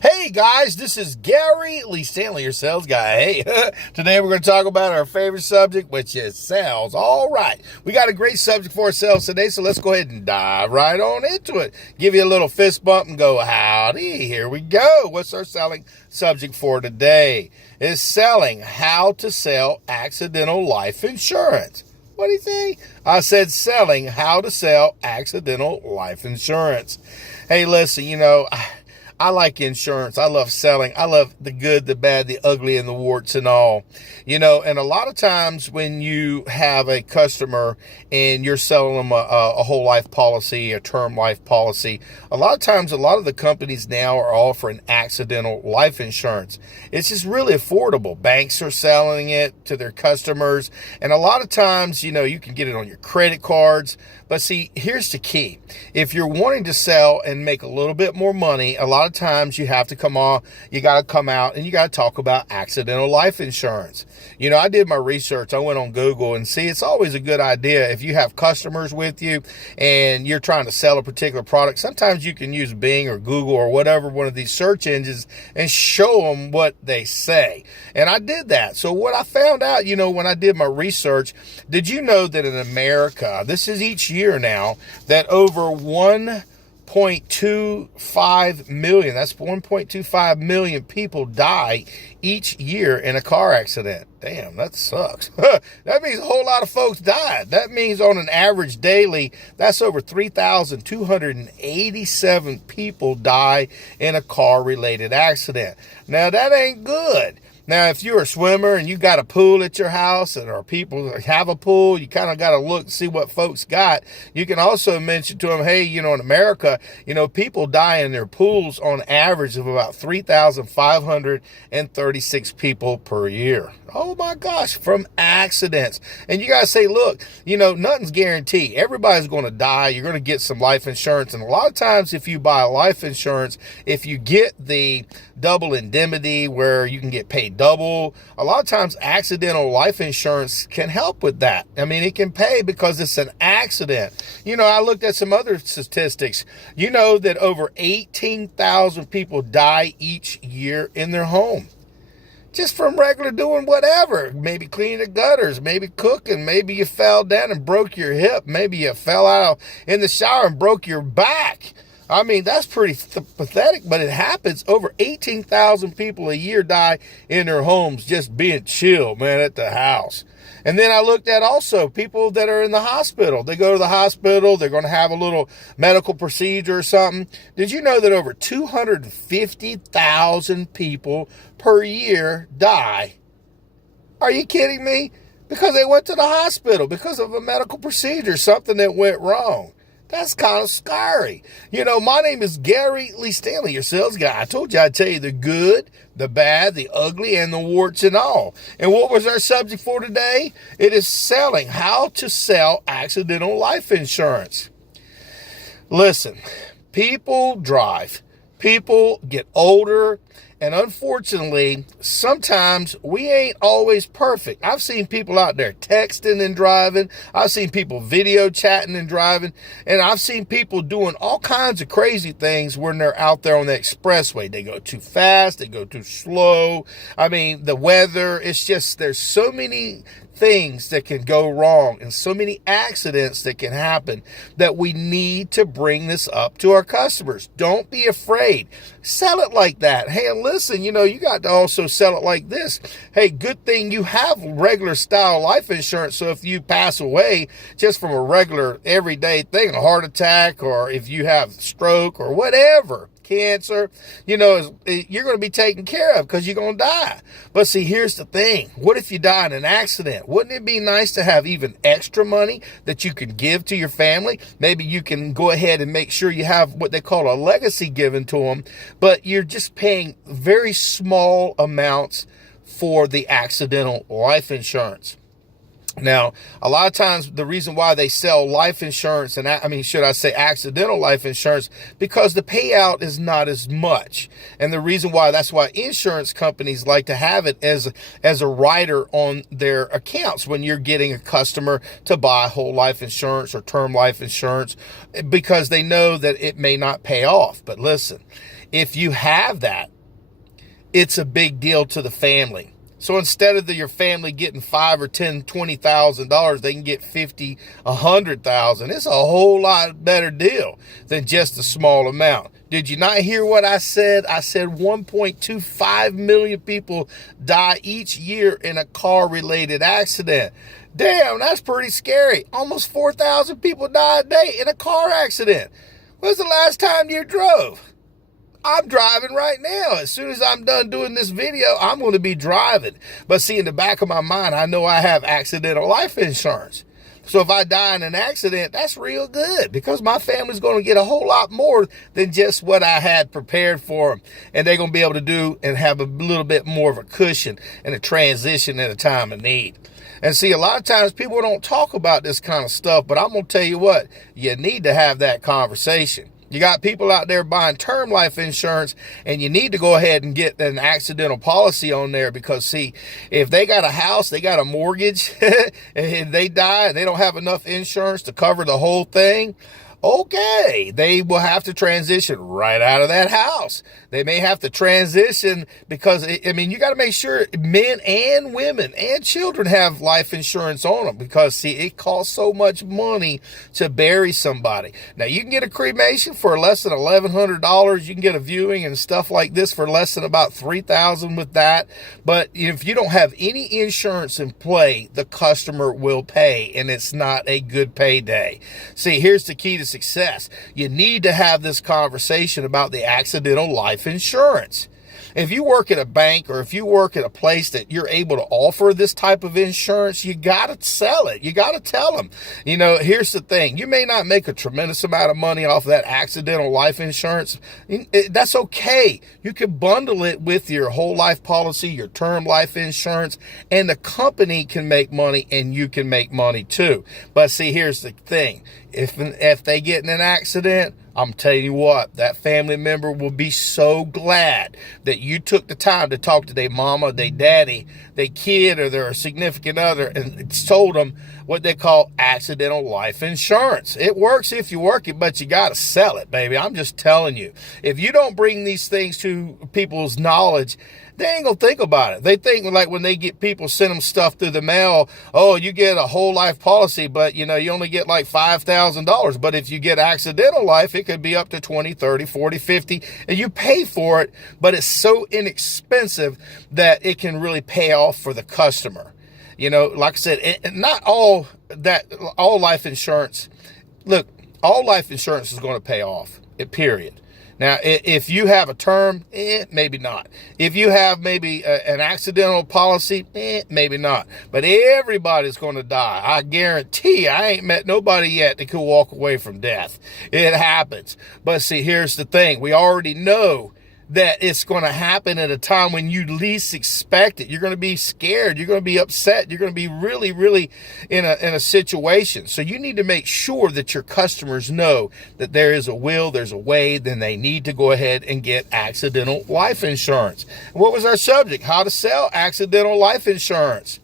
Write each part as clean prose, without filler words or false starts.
Hey guys, this is Gary Lee Stanley, your sales guy. Hey, today we're going to talk about our favorite subject, which is sales. All right, we got a great subject for ourselves today, so let's go ahead and dive right on into it. Give you a little fist bump and go, howdy, here we go. What's our selling subject for today? Is selling how to sell accidental life insurance. What do you think? I said selling how to sell accidental life insurance. Hey, listen, I like insurance. I love selling. I love the good, the bad, the ugly, and the warts and all. And a lot of times when you have a customer and you're selling them a whole life policy, a term life policy, a lot of times a lot of the companies now are offering accidental life insurance. It's just really affordable. Banks are selling it to their customers. And a lot of times, you can get it on your credit cards. But see, here's the key. If you're wanting to sell and make a little bit more money, a lot of times you have to come out and you got to talk about accidental life insurance. I did my research. I went on Google and see, it's always a good idea if you have customers with you and you're trying to sell a particular product. Sometimes you can use Bing or Google or whatever, one of these search engines, and show them what they say. And I did that. So what I found out, when I did my research, did you know that in America, this is each year now, that over 1.25 million, that's 1.25 million people die each year in a car accident. Damn, that sucks. That means a whole lot of folks died. That means on an average daily, that's over 3,287 people die in a car-related accident. Now, that ain't good. Now, if you're a swimmer and you got a pool at your house or people have a pool, you kind of got to look, see what folks got. You can also mention to them, hey, in America, people die in their pools on average of about 3,536 people per year. Oh my gosh, from accidents. And you got to say, look, nothing's guaranteed. Everybody's going to die. You're going to get some life insurance. And a lot of times if you buy life insurance, if you get the double indemnity where you can get paid double, a lot of times accidental life insurance can help with that. I mean, it can pay because it's an accident. I looked at some other statistics. That over 18,000 people die each year in their home. Just from regular doing whatever, maybe cleaning the gutters, maybe cooking, maybe you fell down and broke your hip, maybe you fell out in the shower and broke your back. I mean, that's pretty pathetic, but it happens. Over 18,000 people a year die in their homes just being chill, man, at the house. And then I looked at also people that are in the hospital. They go to the hospital, they're going to have a little medical procedure or something. Did you know that over 250,000 people per year die? Are you kidding me? Because they went to the hospital because of a medical procedure, something that went wrong. That's kind of scary. My name is Gary Lee Stanley, your sales guy. I told you I'd tell you the good, the bad, the ugly, and the warts and all. And what was our subject for today? It is selling, how to sell accidental life insurance. Listen, people drive. People get older. And unfortunately, sometimes we ain't always perfect. I've seen people out there texting and driving. I've seen people video chatting and driving. And I've seen people doing all kinds of crazy things when they're out there on the expressway. They go too fast. They go too slow. I mean, the weather, it's just, there's so many things that can go wrong and so many accidents that can happen that we need to bring this up to our customers. Don't be afraid. Sell it like that. Hey, and listen, you got to also sell it like this. Hey, good thing you have regular style life insurance. So if you pass away just from a regular everyday thing, a heart attack, or if you have stroke or whatever, cancer, you're going to be taken care of because you're going to die. But see, here's the thing. What if you die in an accident? Wouldn't it be nice to have even extra money that you can give to your family? Maybe you can go ahead and make sure you have what they call a legacy given to them, but you're just paying very small amounts for the accidental life insurance. Now, a lot of times the reason why they sell life insurance, and should I say accidental life insurance, because the payout is not as much. And the reason why, that's why insurance companies like to have it as a rider on their accounts when you're getting a customer to buy whole life insurance or term life insurance, because they know that it may not pay off. But listen, if you have that, it's a big deal to the family. So instead of your family getting $5 or $10, $20,000, they can get $50, $100,000. It's a whole lot better deal than just a small amount. Did you not hear what I said? I said 1.25 million people die each year in a car-related accident. Damn, that's pretty scary. Almost 4,000 people die a day in a car accident. When's the last time you drove? I'm driving right now. As soon as I'm done doing this video, I'm going to be driving. But see, in the back of my mind, I know I have accidental life insurance. So if I die in an accident, that's real good, because my family's going to get a whole lot more than just what I had prepared for them. And they're going to be able to do and have a little bit more of a cushion and a transition at a time of need. And see, a lot of times people don't talk about this kind of stuff, but I'm going to tell you what, you need to have that conversation. You got people out there buying term life insurance, and you need to go ahead and get an accidental policy on there, because see, if they got a house, they got a mortgage, and they die, and they don't have enough insurance to cover the whole thing, okay, they will have to transition right out of that house. They may have to transition because, you got to make sure men and women and children have life insurance on them, because, see, it costs so much money to bury somebody. Now, you can get a cremation for less than $1,100. You can get a viewing and stuff like this for less than about $3,000 with that. But if you don't have any insurance in play, the customer will pay, and it's not a good payday. See, here's the key to success. You need to have this conversation about the accidental life insurance. If you work at a bank, or if you work at a place that you're able to offer this type of insurance, you got to sell it. You got to tell them, here's the thing. You may not make a tremendous amount of money off of that accidental life insurance. That's okay. You can bundle it with your whole life policy, your term life insurance, and the company can make money and you can make money too. But see, here's the thing. If they get in an accident, I'm telling you what, that family member will be so glad that you took the time to talk to their mama, their daddy, their kid, or their significant other, and told them what they call accidental life insurance. It works if you work it, but you got to sell it, baby. I'm just telling you. If you don't bring these things to people's knowledge, they ain't going to think about it. They think, like, when they get people send them stuff through the mail, oh, you get a whole life policy, but, you only get like $5,000. But if you get accidental life, it could be up to 20, 30, 40, 50, and you pay for it, but it's so inexpensive that it can really pay off for the customer. Like I said, not all life insurance, look, all life insurance is going to pay off, period. Now, if you have a term, maybe not. If you have maybe an accidental policy, maybe not. But everybody's going to die. I guarantee I ain't met nobody yet that could walk away from death. It happens. But see, here's the thing. We already know that it's going to happen at a time when you least expect it. You're going to be scared. You're going to be upset. You're going to be really, really in a situation. So you need to make sure that your customers know that there is a will, there's a way, then they need to go ahead and get accidental life insurance. What was our subject? How to sell accidental life insurance.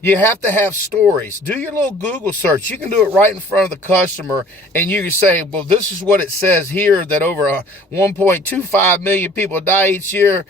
You have to have stories. Do your little Google search. You can do it right in front of the customer, and you can say, well, this is what it says here, that over 1.25 million people die each year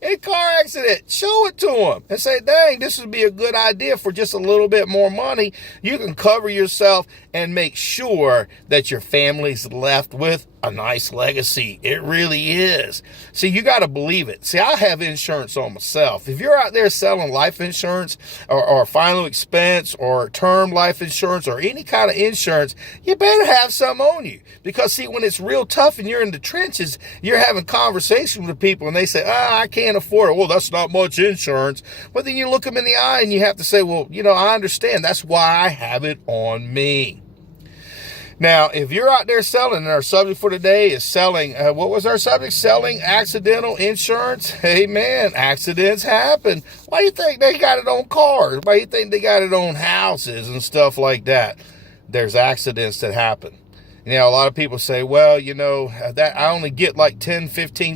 in a car accident. Show it to them and say, dang, this would be a good idea for just a little bit more money. You can cover yourself and make sure that your family's left with a nice legacy. It really is. See, you got to believe it. See, I have insurance on myself. If you're out there selling life insurance or final expense or term life insurance or any kind of insurance, you better have some on you. Because see, when it's real tough and you're in the trenches, you're having conversations with people and they say, I can't afford it. Well, that's not much insurance. But then you look them in the eye and you have to say, well, I understand. That's why I have it on me. Now, if you're out there selling, and our subject for today is selling, what was our subject? Selling accidental insurance. Hey, man, accidents happen. Why do you think they got it on cars? Why do you think they got it on houses and stuff like that? There's accidents that happen. You know, a lot of people say, well, you know, that I only get like $10,000,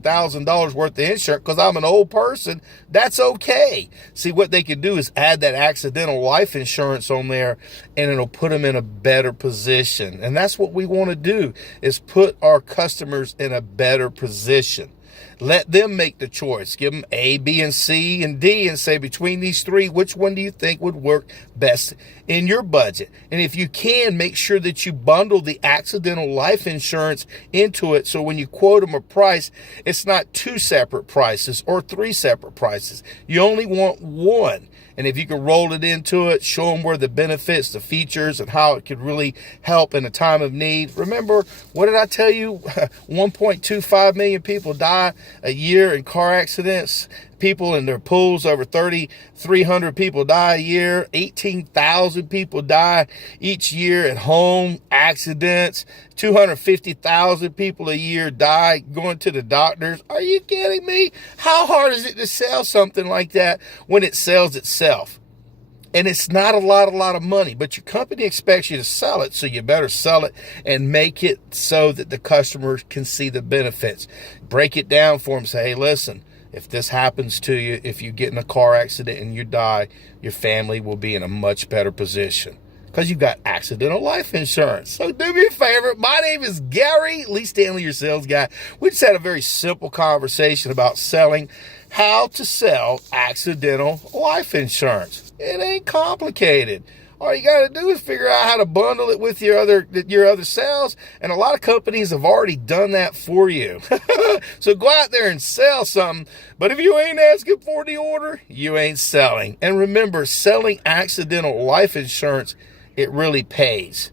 $15,000 worth of insurance because I'm an old person. That's okay. See, what they can do is add that accidental life insurance on there, and it'll put them in a better position. And that's what we want to do, is put our customers in a better position. Let them make the choice. Give them A, B, and C, and D, and say, between these three, which one do you think would work best in your budget? And if you can, make sure that you bundle the accidental life insurance into it, so when you quote them a price, it's not two separate prices or three separate prices. You only want one. And if you can roll it into it, show them where the benefits, the features, and how it could really help in a time of need. Remember, what did I tell you? 1.25 million people die a year in car accidents. People in their pools, over 3,300 people die a year. 18,000 people die each year at home accidents. 250,000 people a year die going to the doctors. Are you kidding me? How hard is it to sell something like that when it sells itself? And it's not a lot of money, but your company expects you to sell it, so you better sell it and make it so that the customer can see the benefits. Break it down for them. Say, hey, listen, if this happens to you, if you get in a car accident and you die, your family will be in a much better position because you've got accidental life insurance. So do me a favor. My name is Gary Lee Stanley, your sales guy. We just had a very simple conversation about selling, how to sell accidental life insurance. It ain't complicated. All you got to do is figure out how to bundle it with your other sales, and a lot of companies have already done that for you. So go out there and sell something, but if you ain't asking for the order, you ain't selling. And remember, selling accidental life insurance, it really pays.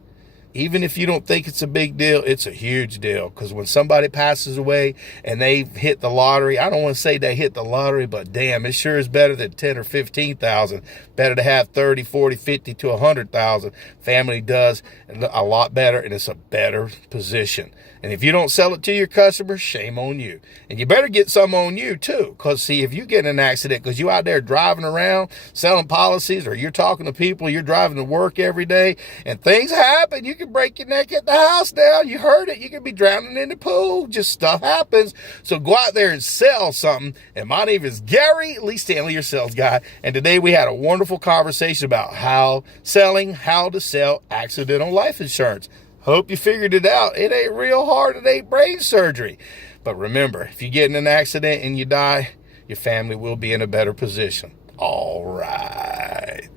Even if you don't think it's a big deal, it's a huge deal. Because when somebody passes away and they hit the lottery, I don't want to say they hit the lottery, but damn, it sure is better than 10 or 15,000. Better to have 30, 40, 50 to 100,000. Family does a lot better, and it's a better position. And if you don't sell it to your customers, shame on you. And you better get some on you too. Because see, if you get in an accident because you out there driving around selling policies, or you're talking to people, you're driving to work every day, and things happen, you can break your neck at the house now. You heard it. You could be drowning in the pool. Just stuff happens. So go out there and sell something. And my name is Gary Lee Stanley, your sales guy. And today we had a wonderful conversation about how to sell accidental life insurance. Hope you figured it out. It ain't real hard. It ain't brain surgery. But remember, if you get in an accident and you die, your family will be in a better position. All right.